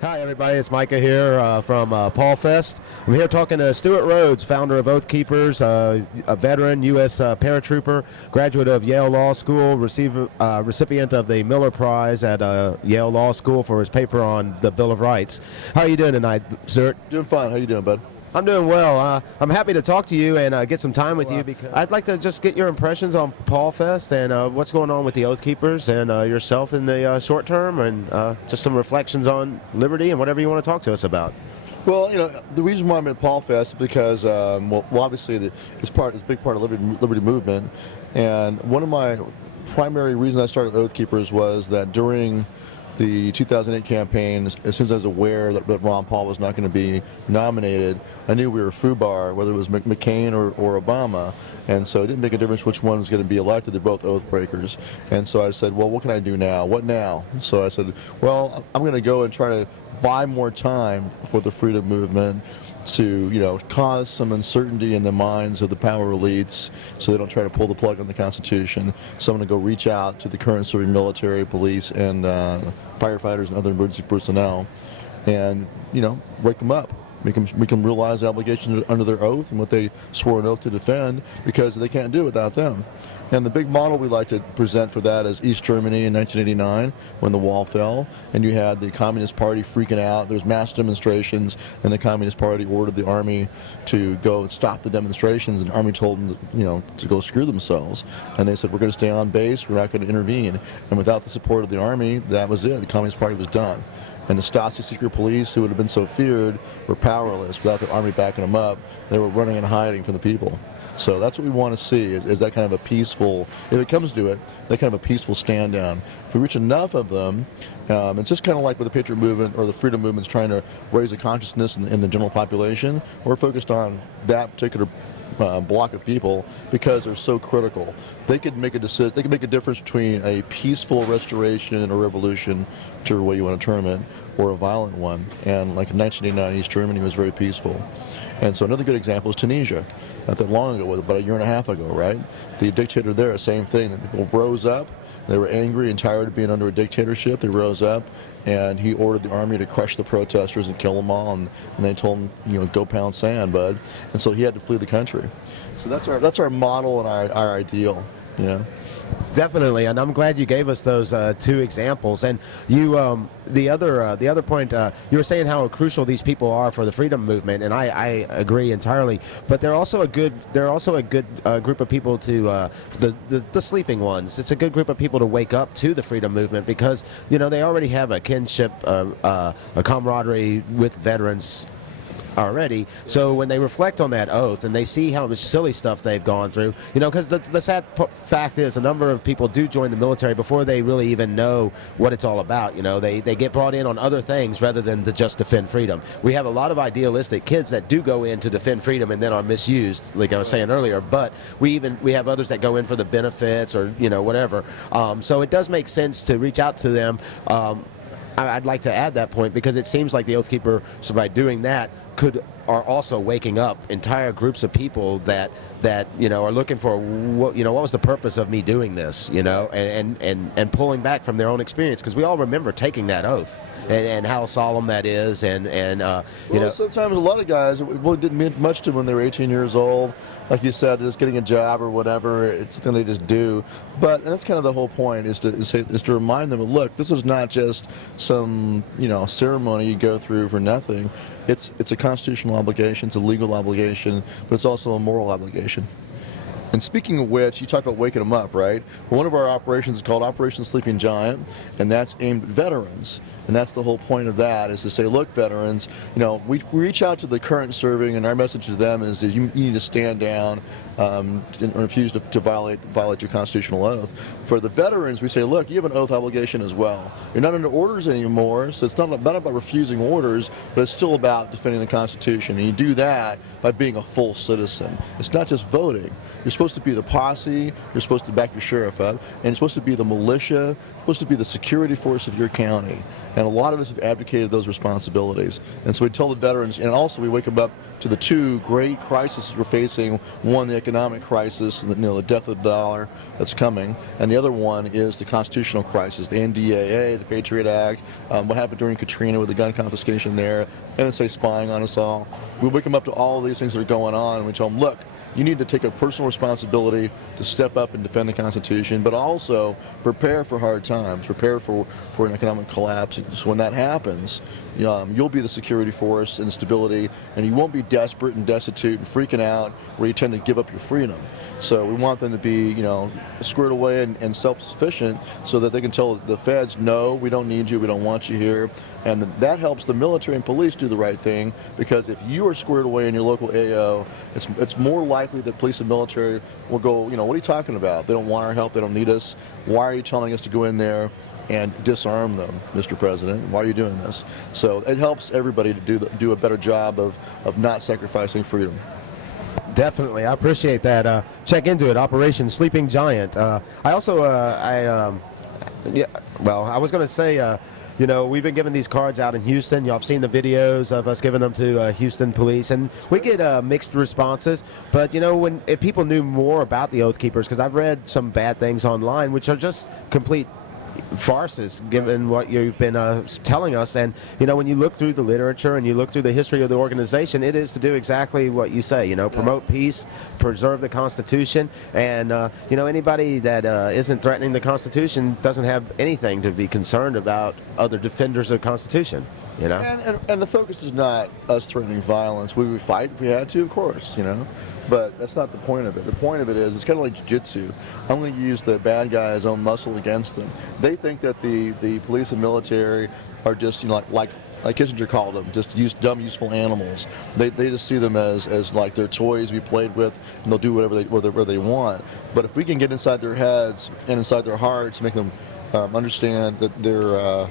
Hi, everybody. It's Micah here from Paul Fest. I'm here talking to Stewart Rhodes, founder of Oath Keepers, a veteran, U.S. paratrooper, graduate of Yale Law School, recipient of the Miller Prize at Yale Law School for his paper on the Bill of Rights. How are you doing tonight, Stewart? Doing fine. How you doing, bud? I'm doing well. I'm happy to talk to you and get some time with you because I'd like to just get your impressions on Paul Fest and what's going on with the Oath Keepers and yourself in the short term and just some reflections on liberty and whatever you want to talk to us about. Well, the reason why I'm in Paul Fest is because, obviously, it's a big part of liberty movement, and one of my primary reasons I started Oath Keepers was that during the 2008 campaign, as soon as I was aware that Ron Paul was not going to be nominated, I knew we were FUBAR, whether it was McCain or Obama, and so it didn't make a difference which one was going to be elected. They're both oath breakers. And so I said, well, what can I do now? What now? So I said, well, I'm going to go and try to buy more time for the freedom movement to, cause some uncertainty in the minds of the power elites so they don't try to pull the plug on the Constitution. So I'm going to go reach out to the current serving military, police, and firefighters and other emergency personnel and, wake them up. Make them realize the obligation under their oath and what they swore an oath to defend, because they can't do it without them. And the big model we like to present for that is East Germany in 1989 when the wall fell, and you had the Communist Party freaking out. There was mass demonstrations, and the Communist Party ordered the army to go and stop the demonstrations, and the army told them to go screw themselves. And they said, we're going to stay on base, we're not going to intervene. And without the support of the army, that was it. The Communist Party was done. And the Stasi secret police, who would have been so feared, were powerless. Without the army backing them up, they were running and hiding from the people. So that's what we want to see, is that kind of a peaceful, if it comes to it, that kind of a peaceful stand down. If we reach enough of them, it's just kind of like with the Patriot movement or the freedom movement's trying to raise the consciousness in the general population. We're focused on that particular block of people because they're so critical. They could make a decision. They could make a difference between a peaceful restoration or revolution, whichever way you want to term it, or a violent one. And like in 1989, East Germany was very peaceful. And so another good example is Tunisia. Not that long ago, about a year and a half ago, right? The dictator there, same thing. The people rose up. They were angry and tired of being under a dictatorship. They rose up, and he ordered the army to crush the protesters and kill them all. And they told him, go pound sand, bud. And so he had to flee the country. So that's our model and our ideal, Definitely, and I'm glad you gave us those two examples. And you, the other point, you were saying how crucial these people are for the freedom movement, and I agree entirely. But they're also a good group of people to the sleeping ones. It's a good group of people to wake up to the freedom movement because they already have a kinship, a camaraderie with veterans already. So when they reflect on that oath and they see how much silly stuff they've gone through, because the sad fact is a number of people do join the military before they really even know what it's all about. They get brought in on other things rather than to just defend freedom. We have a lot of idealistic kids that do go in to defend freedom and then are misused, like I was saying earlier, but we have others that go in for the benefits or whatever. So it does make sense to reach out to them. I'd like to add that point because it seems like the Oath Keeper, so by doing that, are also waking up entire groups of people that are looking for what was the purpose of me doing this, and pulling back from their own experience, because we all remember taking that oath and how solemn that is, sometimes a lot of guys, it really didn't mean much to them when they were 18 years old. Like you said, just getting a job or whatever, it's something they just do. And that's kind of the whole point, is to remind them, look, this is not just some ceremony you go through for nothing. It's a constitutional obligation, it's a legal obligation, but it's also a moral obligation. And speaking of which, you talked about waking them up, right? One of our operations is called Operation Sleeping Giant, and that's aimed at veterans. And that's the whole point of that, is to say, look, veterans, we reach out to the current serving, and our message to them is you need to stand down and refuse to violate your constitutional oath. For the veterans, we say, look, you have an oath obligation as well. You're not under orders anymore, so it's not about refusing orders, but it's still about defending the Constitution. And you do that by being a full citizen. It's not just voting. You're supposed to be the posse, you're supposed to back your sheriff up, and you're supposed to be the militia, you're supposed to be the security force of your county. And a lot of us have abdicated those responsibilities. And so we tell the veterans, and also we wake them up to the two great crises we're facing. One, the economic crisis, the death of the dollar that's coming, and the other one is the constitutional crisis, the NDAA, the Patriot Act, what happened during Katrina with the gun confiscation there, NSA spying on us all. We wake them up to all of these things that are going on, and we tell them, look, you need to take a personal responsibility to step up and defend the Constitution, but also prepare for hard times, prepare for an economic collapse. So when that happens, you'll be the security force and the stability, and you won't be desperate and destitute and freaking out where you tend to give up your freedom. So we want them to be, squared away and self-sufficient so that they can tell the feds, no, we don't need you, we don't want you here. And that helps the military and police do the right thing, because if you are squared away in your local AO, it's more likely that police and military will go, what are you talking about? They don't want our help, they don't need us. Why are you telling us to go in there and disarm them, Mr. President? Why are you doing this? So it helps everybody to do a better job of not sacrificing freedom. Definitely, I appreciate that. Check into it, Operation Sleeping Giant. I also, I was going to say, we've been giving these cards out in Houston. Y'all have seen the videos of us giving them to Houston police, and we get mixed responses. But if people knew more about the Oath Keepers, because I've read some bad things online, which are just complete farces given what you've been telling us. And when you look through the literature and you look through the history of the organization, it is to do exactly what you say, promote peace, preserve the Constitution, and anybody that isn't threatening the Constitution doesn't have anything to be concerned about other defenders of the Constitution. And the focus is not us threatening violence. We would fight if we had to, of course, but that's not the point of it. The point of it is, it's kind of like jiu-jitsu. I'm going to use the bad guy's own muscle against them. They think that the police and military are just, like Kissinger called them, just dumb, useful animals. They just see them as like their toys to be played with, and they'll do whatever they want. But if we can get inside their heads and inside their hearts, make them understand that they're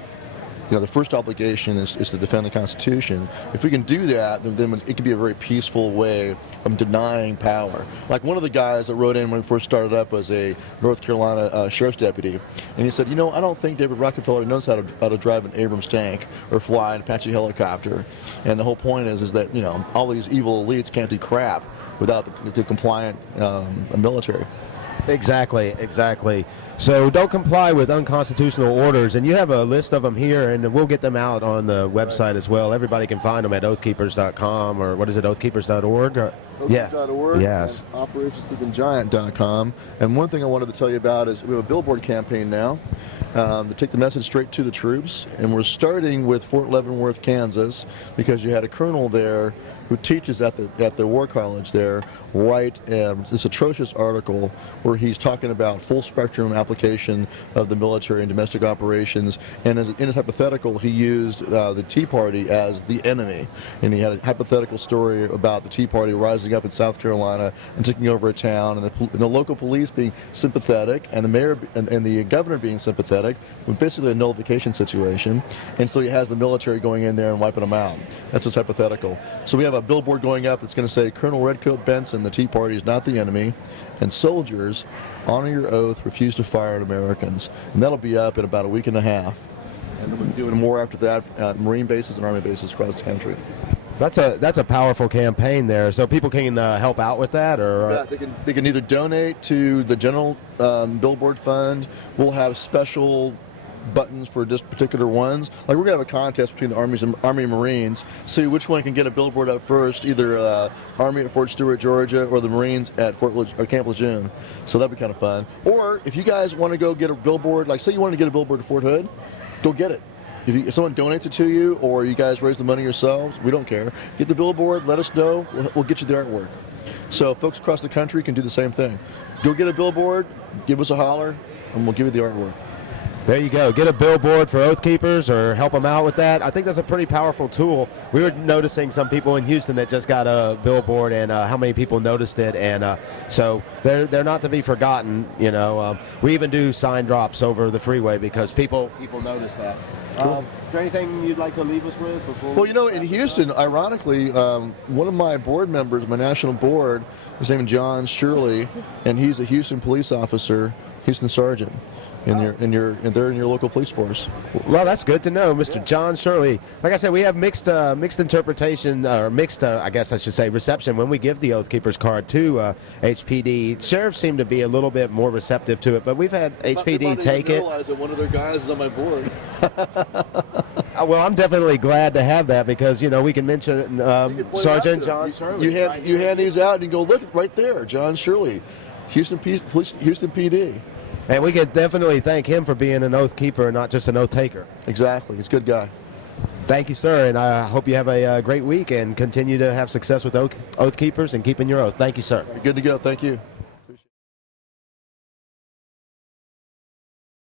the first obligation is to defend the Constitution. If we can do that, then it can be a very peaceful way of denying power. Like one of the guys that wrote in when we first started up was a North Carolina sheriff's deputy, and he said, I don't think David Rockefeller knows how to drive an Abrams tank or fly an Apache helicopter. And the whole point is that all these evil elites can't do crap without the compliant military. Exactly. So don't comply with unconstitutional orders, and you have a list of them here, and we'll get them out on the website as well. Everybody can find them at oathkeepers.com, or what is it, oathkeepers.org? Oathkeepers.org, yes. And operationsleapinggiant.com. And one thing I wanted to tell you about is we have a billboard campaign now to take the message straight to the troops, and we're starting with Fort Leavenworth, Kansas, because you had a colonel there who teaches at the War College there, write this atrocious article where he's talking about full spectrum application of the military and domestic operations. And in his hypothetical, he used the Tea Party as the enemy. And he had a hypothetical story about the Tea Party rising up in South Carolina and taking over a town, and the local police being sympathetic, and the mayor and the governor being sympathetic, with basically a nullification situation. And so he has the military going in there and wiping them out. That's his hypothetical. So we have a billboard going up that's going to say, Colonel Redcoat Benson, the Tea Party is not the enemy, and soldiers, honor your oath, refuse to fire at Americans. And that'll be up in about a week and a half. And we'll be doing more after that at Marine bases and Army bases across the country. That's a powerful campaign there. So people can help out with that, or yeah, they can either donate to the general billboard fund. We'll have special buttons for just particular ones. Like we're gonna have a contest between the Army and Marines, see which one can get a billboard up first, either Army at Fort Stewart, Georgia, or the Marines at Camp Lejeune. So that'd be kind of fun. Or if you guys want to go get a billboard, like say you want to get a billboard to Fort Hood, go get it. If someone donates it to you, or you guys raise the money yourselves, we don't care. Get the billboard, let us know, we'll get you the artwork. So folks across the country can do the same thing. Go get a billboard, give us a holler, and we'll give you the artwork. There you go. Get a billboard for Oath Keepers or help them out with that. I think that's a pretty powerful tool. We were noticing some people in Houston that just got a billboard, and how many people noticed it. And so they're not to be forgotten. We even do sign drops over the freeway because people notice that. Cool. Is there anything you'd like to leave us with before? Well, in Houston, ironically, one of my board members, my national board, his name is John Shirley, and he's a Houston police officer. Houston Sergeant, and they're in your local police force. Well, that's good to know, Mr. John Shirley. Like I said, we have mixed interpretation, or mixed, I guess I should say, reception when we give the Oath Keepers card to HPD. Sheriffs seem to be a little bit more receptive to it, but we've had HPD take it. Realize that one of their guys is on my board. Well, I'm definitely glad to have that because, we can mention Sergeant John Shirley. You hand these out and you go, look, right there, John Shirley, Houston PD. And we could definitely thank him for being an oath keeper and not just an oath taker. Exactly. He's a good guy. Thank you, sir, and I hope you have a great week and continue to have success with oath keepers and keeping your oath. Thank you, sir. Good to go. Thank you.